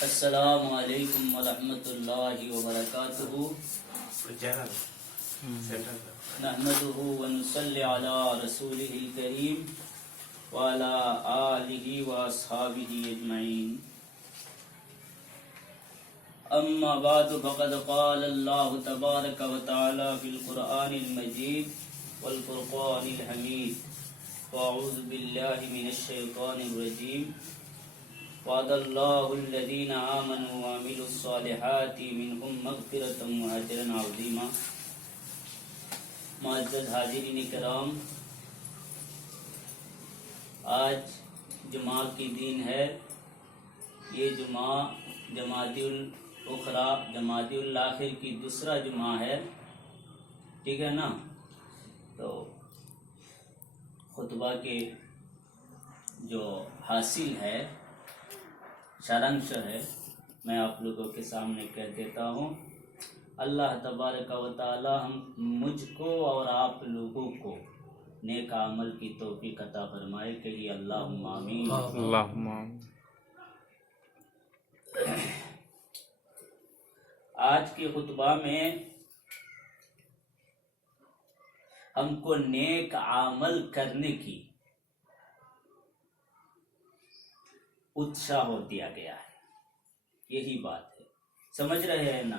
السلام علیکم ورحمۃ اللہ وبرکاتہ. نحمده ونصلی علی رسوله الکریم وعلی آلہ واصحابہ اجمعین. اما بعد فقد قال اللہ تبارک وتعالی فی القرآن المجید والفرقان الحمید. فاعوذ باللہ من الشیطان الرجیم. وعد اللہ الذین آمنوا وعملوا الصالحات منہم مغفرۃ واجرا عظیما. معزز حاضرین کرام، آج جمعہ کی دن ہے. یہ جمعہ جمادی الاخری جمادی الاخر کی دوسرا جمعہ ہے، ٹھیک ہے نا؟ تو خطبہ کے جو حاصل ہے، سرانش ہے، میں آپ لوگوں کے سامنے کہہ دیتا ہوں. اللہ تبارک و تعالی مجھ کو اور آپ لوگوں کو نیک عمل کی توفیق عطا فرمائے کہ لیے اللہم آمین. اللہم آمین. آج کے خطبہ میں ہم کو نیک عمل کرنے کی اتشاہ دیا گیا ہے. یہی بات ہے، سمجھ رہے ہیں نا؟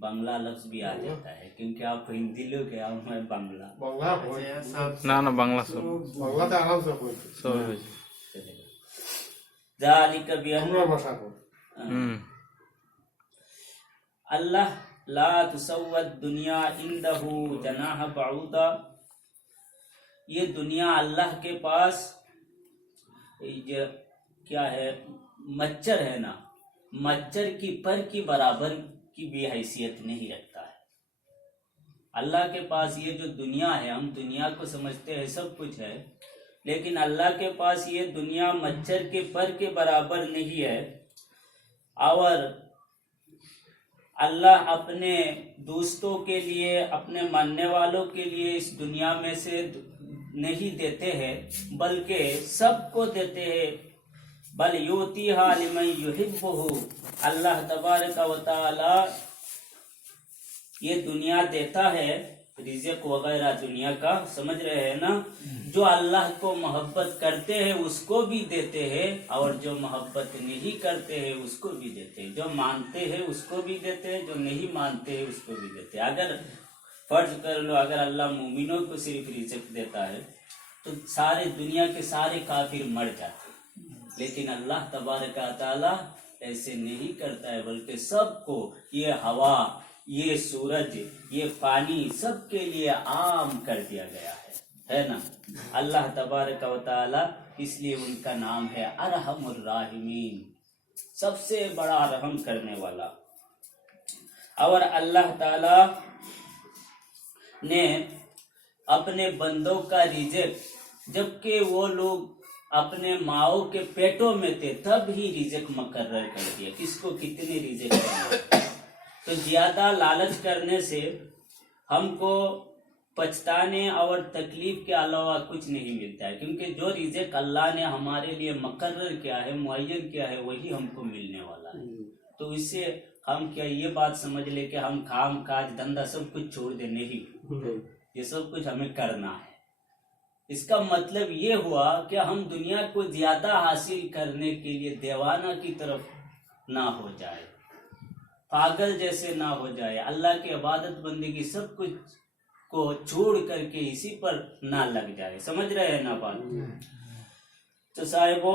بنگلہ لفظ بھی آ جاتا ہے کیونکہ آپ ہندی لوگ ہیں اور میں بنگلہ. না বাংলা সব ذالک بأن اللہ لا تسوى الدنیا عنده جناح بعوضہ. یہ دنیا اللہ کے پاس کیا ہے؟ مچھر ہے نا، مچھر کی پر کی برابر کی بھی حیثیت نہیں رکھتا ہے. اللہ کے پاس یہ جو دنیا ہے، ہم دنیا کو سمجھتے ہیں سب کچھ ہے، لیکن اللہ کے پاس یہ دنیا مچھر کے پر کے برابر نہیں ہے. اور اللہ اپنے دوستوں کے لیے، اپنے ماننے والوں کے لیے اس دنیا میں سے نہیں دیتے ہیں بلکہ سب کو دیتے ہیں. بل یؤتیہا لمن یحبہ. اللہ تبارک و تعالی یہ دنیا دیتا ہے، رزق وغیرہ دنیا کا، سمجھ رہے ہیں نا؟ جو اللہ کو محبت کرتے ہیں اس کو بھی دیتے ہیں، اور جو محبت نہیں کرتے ہیں اس کو بھی دیتے ہیں. جو مانتے ہیں اس کو بھی دیتے ہیں، جو نہیں مانتے ہیں اس کو بھی دیتے ہیں. اگر فرض کر لو اگر اللہ مومنوں کو صرف رزق دیتا ہے تو سارے دنیا کے سارے کافر مر جاتے ہیں. لیکن اللہ تبارک و تعالی ایسے نہیں کرتا ہے، بلکہ سب کو، یہ ہوا، یہ سورج، یہ پانی سب کے لیے عام کر دیا گیا ہے نا؟ اللہ تبارک و تعالی اس لیے ان کا نام ہے ارحم الراحمین، سب سے بڑا رحم کرنے والا. اور اللہ تعالی نے اپنے بندوں کا رزق، جبکہ وہ لوگ اپنے ماؤں کے پیٹوں میں تھے تب ہی رزق مقرر کر دیا. کس کو کتنے رزق کرنا. تو زیادہ لالچ کرنے سے ہم کو پچھتانے اور تکلیف کے علاوہ کچھ نہیں ملتا ہے، کیونکہ جو رزق اللہ نے ہمارے لیے مقرر کیا ہے، معین کیا ہے، وہی ہم کو ملنے والا ہے. تو اس سے ہم کیا یہ بات سمجھ لے کہ ہم کام کاج دھندا سب کچھ چھوڑ دیں؟ نہیں، یہ سب کچھ ہمیں کرنا ہے. اس کا مطلب یہ ہوا کہ ہم دنیا کو زیادہ حاصل کرنے کے لیے دیوانہ کی طرف نہ ہو جائے، پاگل جیسے نہ ہو جائے، اللہ کی عبادت بندگی سب کچھ کو چھوڑ کر کے اسی پر نہ لگ جائے. سمجھ رہے ہیں نا بات؟ تو صاحبو،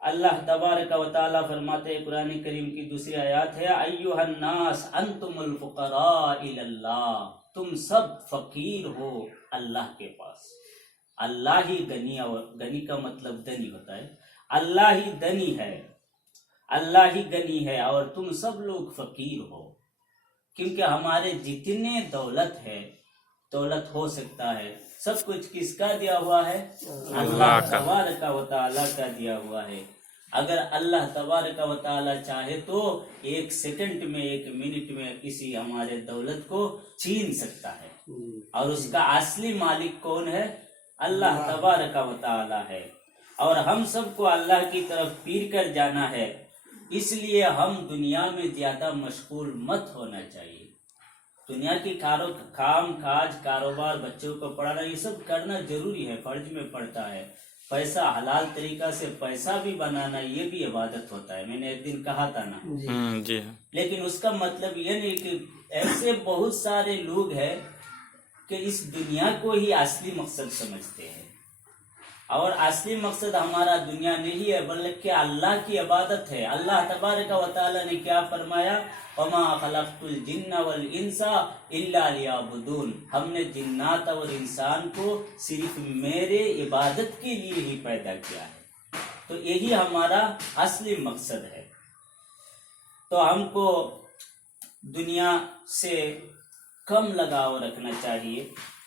اللہ تبارک و تعالی فرماتے ہیں، قرآن کریم کی دوسری آیات ہے، ایھا الناس انتم الفقراء الی اللہ. تم سب فقیر ہو اللہ کے پاس. اللہ ہی غنی، اور غنی کا مطلب دنی ہوتا ہے. اللہ ہی دنی ہے، اللہ ہی غنی ہے، اور تم سب لوگ فقیر ہو. کیونکہ ہمارے جتنے دولت ہے، دولت ہو سکتا ہے، سب کچھ کس کا دیا ہوا ہے؟ اللہ تبارک و تعالیٰ کا دیا ہوا ہے. اگر اللہ تبارک و تعالیٰ چاہے تو 1 سیکنڈ میں، 1 منٹ میں کسی ہمارے دولت کو چھین سکتا ہے. اور اس کا اصلی مالک کون ہے؟ اللہ تبارک و تعالی ہے، اور ہم سب کو اللہ کی طرف پھر کر جانا ہے، اس لیے ہم دنیا میں زیادہ مشغول مت ہونا چاہیے۔ دنیا کی کام کاج، کاروبار، بچوں کو پڑھانا، یہ سب کرنا ضروری ہے، فرض میں پڑتا ہے۔ پیسہ حلال طریقہ سے پیسہ بھی بنانا، یہ بھی عبادت ہوتا ہے، میں نے ایک دن کہا تھا نا۔ جی ہاں، لیکن اس کا مطلب یہ نہیں کہ ایسے بہت سارے لوگ ہیں کہ اس دنیا کو ہی اصلی مقصد سمجھتے ہیں، اور اصلی مقصد ہمارا دنیا نہیں ہے بلکہ اللہ کی عبادت ہے۔ اللہ تبارک و تعالی نے کیا فرمایا؟ وَمَا خَلَقْتُ الْجِنَّ وَالْإِنسَ إِلَّا لِيَعْبُدُونَ، ہم نے جنات اور انسان کو صرف میرے عبادت کے لیے ہی پیدا کیا ہے، تو یہی ہمارا اصلی مقصد ہے۔ تو ہم کو دنیا سے کم لگاؤ رکھنا چاہیے،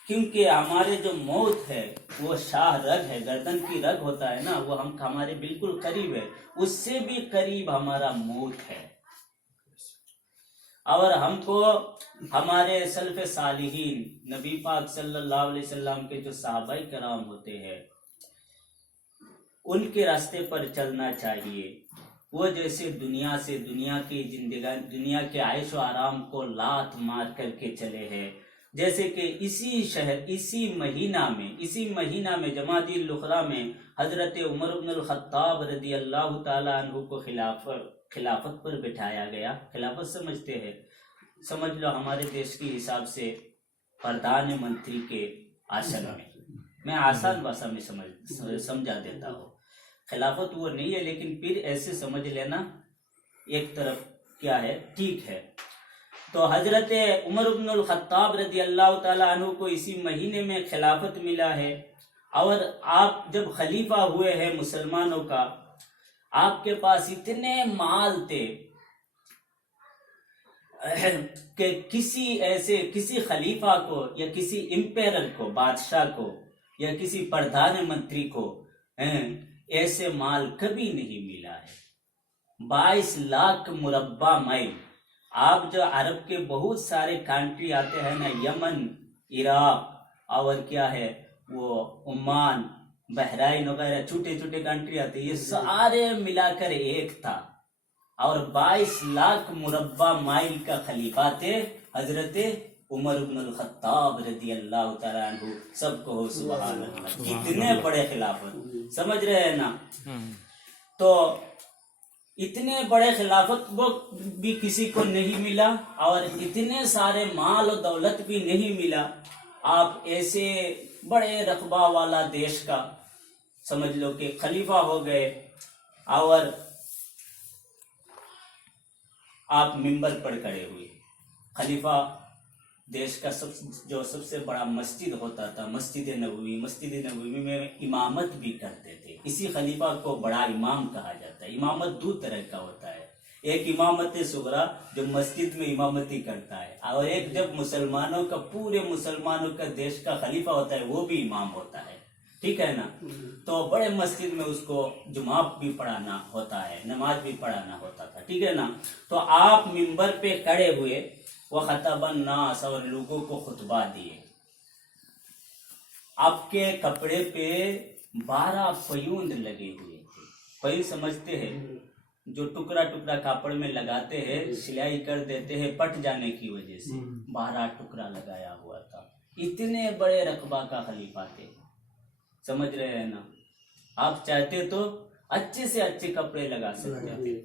کیونکہ ہمارے جو موت ہے وہ شاہ رگ ہے، گردن کی رگ ہوتا ہے نا، وہ ہمارے بالکل قریب ہے، اس سے بھی قریب ہمارا موت ہے۔ اور ہم کو ہمارے سلف صالحین، نبی پاک صلی اللہ علیہ وسلم کے جو صحابہ کرام ہوتے ہیں، ان کے راستے پر چلنا چاہیے۔ وہ جیسے دنیا سے، دنیا کی زندگی، دنیا کے عیش و آرام کو لات مار کر کے چلے ہیں، جیسے کہ اسی مہینہ میں جمادی الاخری میں حضرت عمر بن الخطاب رضی اللہ تعالیٰ عنہ کو خلافت پر بٹھایا گیا۔ خلافت سمجھتے ہیں، سمجھ لو ہمارے دیش کے حساب سے پردھان منتری کے آسن میں آسان بھاشا میں سمجھا دیتا ہوں۔ خلافت وہ نہیں ہے، لیکن پھر ایسے سمجھ لینا ایک طرف کیا ہے، ٹھیک ہے۔ تو حضرت عمر بن الخطاب رضی اللہ تعالیٰ عنہ کو اسی مہینے میں خلافت ملا ہے، اور آپ جب خلیفہ ہوئے ہیں مسلمانوں کا، آپ کے پاس اتنے مال تھے کہ کسی خلیفہ کو یا کسی امپیرر کو، بادشاہ کو یا کسی پردھان منتری کو ایسے مال کبھی نہیں ملا ہے۔ 22 لاکھ مربع میل۔ آپ جو عرب کے بہت سارے کنٹری آتے ہیں نا، یمن، عراق اور کیا ہے وہ عمان، بحرائن وغیرہ، چھوٹے چھوٹے کنٹری آتے ہیں، یہ سارے ملا کر ایک تھا، اور 22 لاکھ مربع مائل کا خلیفہ تھے حضرت عمر بن الخطاب رضی اللہ تعالیٰ عنہ۔ سب کو سبحان اللہ، اتنے بڑے خلافت، سمجھ رہے ہیں نا؟ تو اتنے بڑے خلافت وہ بھی کسی کو نہیں ملا، اور اتنے سارے مال و دولت بھی نہیں ملا۔ آپ ایسے بڑے رقبہ والا دیش کا سمجھ لو کہ خلیفہ ہو گئے، اور آپ منبر پر کھڑے ہوئے۔ خلیفہ دیش کا سب سے بڑا مسجد ہوتا تھا، مسجد نبوی میں امامت بھی کرتے تھے۔ اسی خلیفہ کو بڑا امام کہا جاتا ہے۔ امامت دو طرح کا ہوتا ہے، ایک امامت صغریٰ جو مسجد میں امامتی کرتا ہے، اور ایک جب مسلمانوں کا، پورے مسلمانوں کا دیش کا خلیفہ ہوتا ہے، وہ بھی امام ہوتا ہے، ٹھیک ہے نا؟ تو بڑے مسجد میں اس کو جمعہ بھی پڑھانا ہوتا ہے، نماز بھی پڑھانا ہوتا تھا، ٹھیک ہے نا؟ تو آپ منبر پہ کھڑے ہوئے، وہ خطب الناس، اور لوگوں کو خطبہ دیے۔ آپ کے کپڑے پہ 12 پیوند لگے ہوئے تھے۔ پیوند سمجھتے ہیں؟ جو ٹکڑا ٹکڑا کپڑ میں لگاتے ہیں، سلائی کر دیتے ہیں پٹ جانے کی وجہ سے، 12 ٹکڑا لگایا ہوا تھا۔ اتنے بڑے رقبہ کا خلیفہ تھے، سمجھ رہے ہیں نا؟ آپ چاہتے تو اچھے سے اچھے کپڑے لگا سکتے تھے۔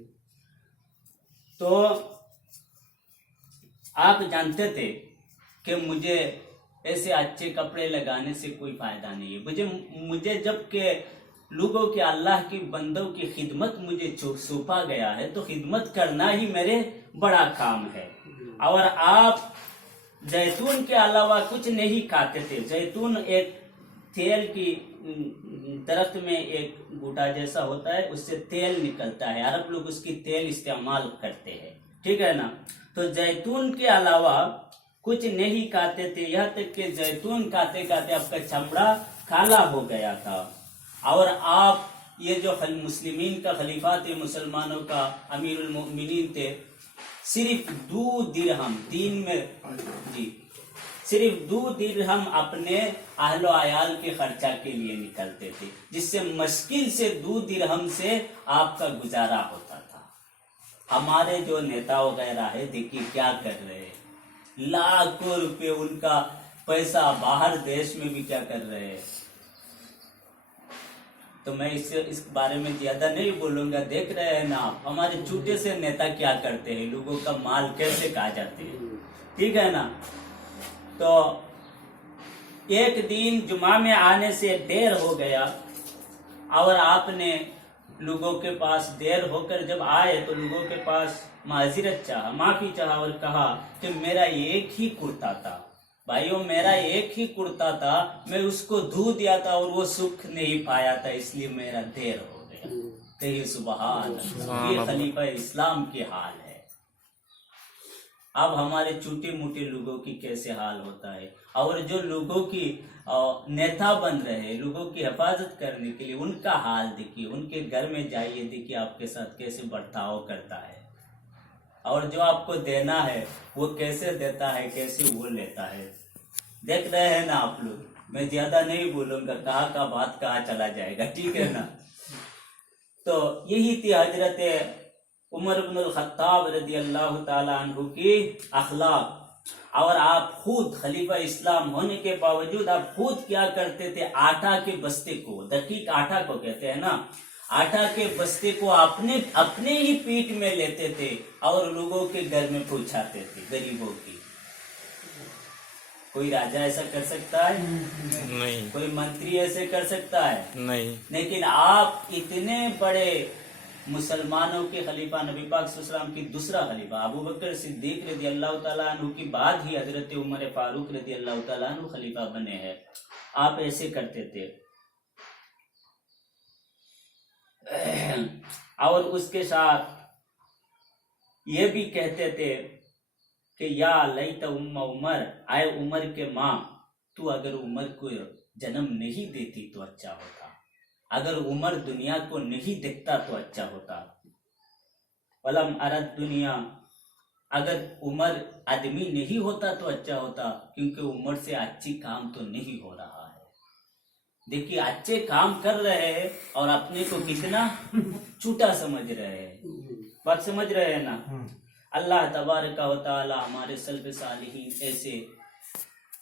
تو آپ جانتے تھے کہ مجھے ایسے اچھے کپڑے لگانے سے کوئی فائدہ نہیں ہے، مجھے جب کہ لوگوں کے، اللہ کی بندوں کی خدمت مجھے سونپا گیا ہے، تو خدمت کرنا ہی میرے بڑا کام ہے۔ اور آپ زیتون کے علاوہ کچھ نہیں کھاتے تھے۔ زیتون ایک تیل کی درخت میں ایک بوٹا جیسا ہوتا ہے، اس سے تیل نکلتا ہے، عرب لوگ اس کی تیل استعمال کرتے ہیں، ٹھیک ہے نا؟ تو زیتون کے علاوہ کچھ نہیں کھاتے تھے، یہاں تک کہ زیتون کھاتے کھاتے آپ کا چمڑا کالا ہو گیا تھا۔ اور آپ یہ جو مسلمین کا خلیفہ تھے، مسلمانوں کا امیر المؤمنین تھے، صرف 2 درہم دین میں، صرف 2 درہم اپنے اہل و عیال کے خرچہ کے لیے نکلتے تھے، جس سے مشکل سے 2 درہم سے آپ کا گزارا ہوتا تھا۔ ہمارے جو نیتا وغیرہ ہے دیکھیے کیا کر رہے ہیں، لاکھوں روپے ان کا پیسہ باہر دیش میں بھی کیا کر رہے ہیں۔ تو میں اس بارے میں زیادہ نہیں بولوں گا، دیکھ رہے ہیں نا آپ ہمارے چھوٹے سے نیتا کیا کرتے ہیں، لوگوں کا مال کیسے کھا جاتے ہیں، ٹھیک ہے نا۔ تو ایک دن جمعہ میں آنے سے دیر ہو گیا اور آپ نے لوگوں کے پاس دیر ہو کر جب آئے تو لوگوں کے پاس معذرت چاہا، معافی چاہا اور کہا کہ میرا ایک ہی کرتا تھا بھائیوں، میرا ایک ہی کرتا تھا، میں اس کو دھو دیا تھا اور وہ سکھ نہیں پایا تھا، اس لیے میرا دیر ہو گیا۔ کہیے سبحان اللہ، یہ خلیفہ اسلام کی حال ہے۔ اب ہمارے چھوٹے موٹے لوگوں کی کیسے حال ہوتا ہے، اور جو لوگوں کی نیتا بن رہے ہیں، لوگوں کی حفاظت کرنے کے لیے، ان کا حال دیکھیے، ان کے گھر میں جائیے، دیکھیے آپ کے ساتھ کیسے برتاؤ کرتا ہے، اور جو آپ کو دینا ہے وہ کیسے دیتا ہے، کیسے وہ لیتا ہے۔ دیکھ رہے ہیں نا آپ لوگ، میں زیادہ نہیں بولوں گا، کہاں کا بات کہاں چلا جائے گا، ٹھیک ہے نا۔ تو یہی تھی حضرت عمر بن الخطاب رضی اللہ تعالی عنہ کی اخلاق، اور آپ خود خلیفہ اسلام ہونے کے باوجود آپ خود کیا کرتے تھے، آٹا کے بستے کو، دقیق آٹا کو کہتے ہیں نا، آٹا کے بستے کو اپنے ہی پیٹ میں لیتے تھے اور لوگوں کے گھر میں پہنچاتے تھے، غریبوں کی۔ کوئی راجا ایسا کر سکتا ہے؟ نہیں، کوئی منتری ایسے کر سکتا ہے؟ نہیں۔ لیکن آپ اتنے بڑے مسلمانوں کے خلیفہ، نبی پاک صلی اللہ علیہ وسلم کی دوسرا خلیفہ ابو بکر صدیق رضی اللہ تعالیٰ عنہ کی بعد ہی حضرت عمر فاروق رضی اللہ تعالیٰ عنہ خلیفہ بنے ہیں، آپ ایسے کرتے تھے۔ اور اس کے ساتھ یہ بھی کہتے تھے کہ یا لیت ام عمر، آئے عمر کے ماں، تو اگر عمر کو جنم نہیں دیتی تو اچھا ہوتا، اگر عمر دنیا کو نہیں دیکھتا تو اچھا ہوتا۔ ولم ارد دنیا، اگر عمر آدمی نہیں ہوتا تو اچھا ہوتا، کیونکہ عمر سے اچھی کام تو نہیں ہو رہا ہے۔ دیکھیے اچھے کام کر رہے ہیں اور اپنے کو کتنا چھوٹا سمجھ رہے ہیں، بات سمجھ رہے ہیں نا۔ اللہ تبارک و تعالی ہمارے سلف صالحین ایسے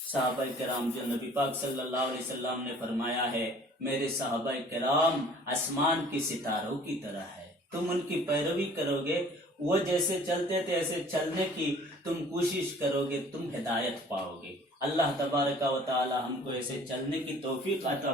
صحابہ کرام جو نبی پاک صلی اللہ علیہ وسلم نے فرمایا ہے میرے صحابہ کرام آسمان کے ستاروں کی طرح ہے، تم ان کی پیروی کرو گے، وہ جیسے چلتے تھے ایسے چلنے کی تم کوشش کرو گے، تم ہدایت پاؤ گے۔ اللہ تبارک و تعالی ہم کو ایسے چلنے کی توفیق عطا